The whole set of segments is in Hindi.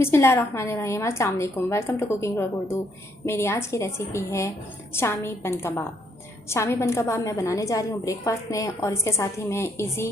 बिस्मिल्लाहिर्रहमानिर्रहीम। अस्सलाम वालेकुम। Welcome to cooking rock Urdu. मेरी आज की रेसिपी है शामी बन कबाब। शामी बन कबाब मैं बनाने जा रही हूँ ब्रेकफास्ट में, और इसके साथ ही मैं इजी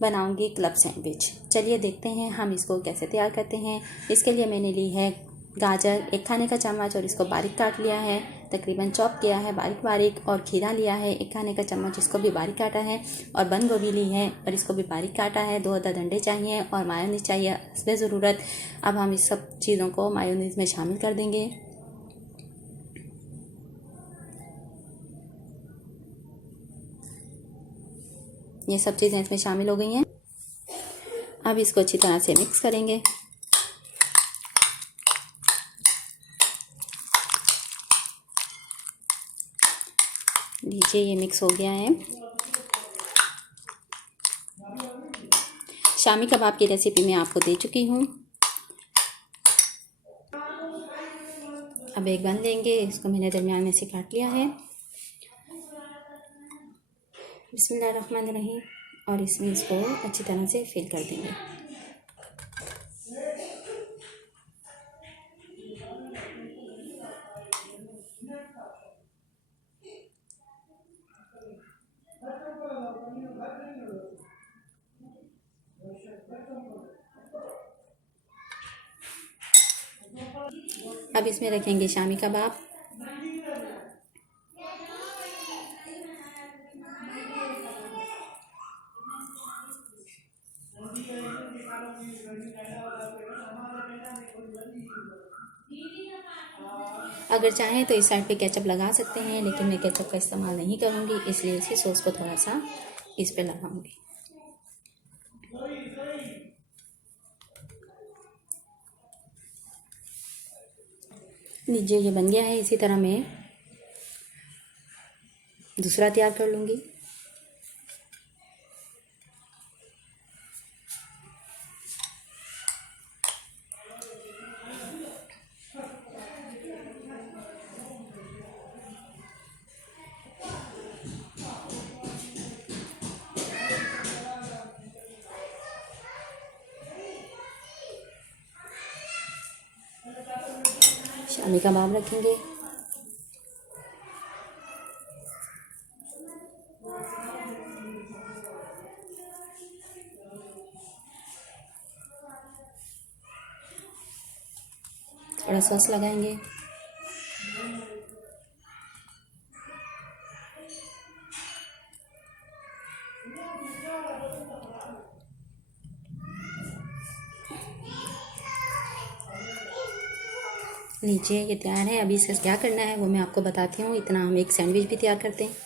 बनाऊंगी क्लब सैंडविच। चलिए देखते हैं हम इसको कैसे तैयार करते हैं। इसके लिए मैंने ली है गाजर 1 खाने का चम्मच, और इसको बारीक काट लिया है, तकरीबन चॉप किया है बारीक बारीक। और खीरा लिया है 1 खाने का चम्मच, इसको भी बारीक काटा है। और बंद गोभी ली है और इसको भी बारीक काटा है। 2 अदद अंडे चाहिए और मायोनीज चाहिए हस्बे ज़रूरत। अब हम इस सब चीज़ों को मायोनीज में शामिल कर देंगे। ये सब चीज़ें इसमें शामिल हो गई हैं। अब इसको अच्छी तरह से मिक्स करेंगे। लीजिए, ये मिक्स हो गया है। शामी कबाब की रेसिपी मैं आपको दे चुकी हूँ। अब एक बन लेंगे, इसको मैंने दरमियान में से काट लिया है। बिस्मिल्लाहिर्रहमानिर्रहीम। और इसमें इसको अच्छी तरह से फिल कर देंगे। अब इसमें रखेंगे शामी कबाब। अगर चाहें तो इस साइड पे केचप लगा सकते हैं, लेकिन मैं केचप का इस्तेमाल नहीं करूँगी, इसलिए इसी सॉस को थोड़ा सा इस पे लगाऊंगी। लीजिए, ये बन गया है। इसी तरह मैं दूसरा तैयार कर लूँगी। शामी कबाब रखेंगे। थोड़ा सॉस लगाएंगे। लीजिए, ये तैयार है। अभी इसका क्या करना है वो मैं आपको बताती हूँ। इतना हम एक सैंडविच भी तैयार करते हैं।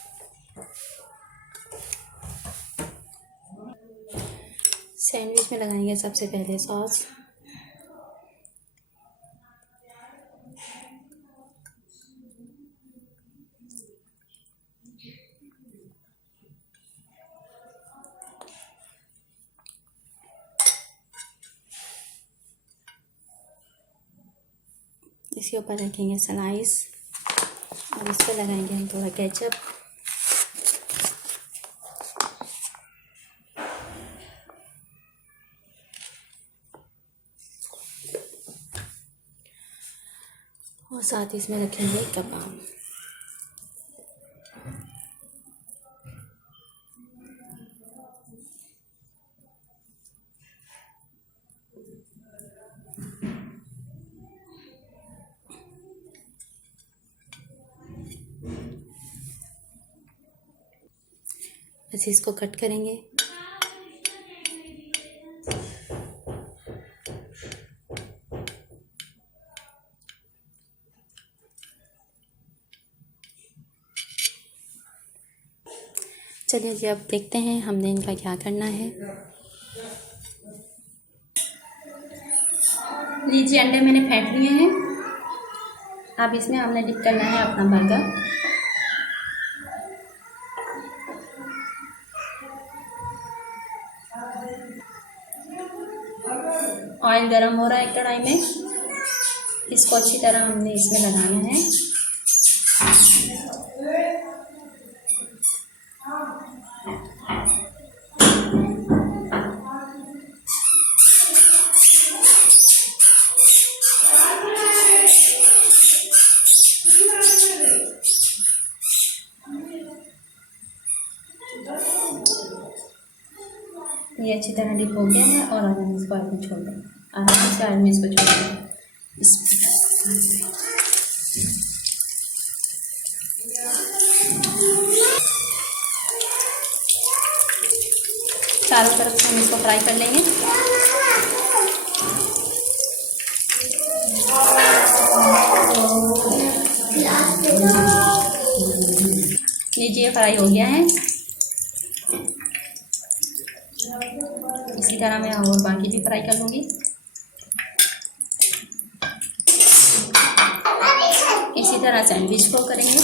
सैंडविच में लगाएंगे सबसे पहले सॉस। इसके ऊपर रखेंगे स्लाइस, और इस पर लगाएंगे हम थोड़ा केचप। और साथ ही इसमें रखेंगे कबाब। बस इसको कट करेंगे। चलिए जी, अब देखते हैं हमने इनका क्या करना है। लीजिए, अंडे मैंने फेंट लिए हैं। अब इसमें हमने डिप करना है अपना बर्गर। ऑयल गरम हो रहा है कढ़ाई में। इसको अच्छी तरह हमने इसमें लगाना है। ये अच्छी तरह डिप हो गया है और अब हम इसको आग में छोड़ दें। आराम से आग में इसको छोड़ दें। चारों तरफ से हम इसको फ्राई कर लेंगे। लीजिए फ्राई हो गया है। इसी तरह मैं और बाकी भी फ्राई कर लूँगी। इसी तरह सैंडविच को करेंगे।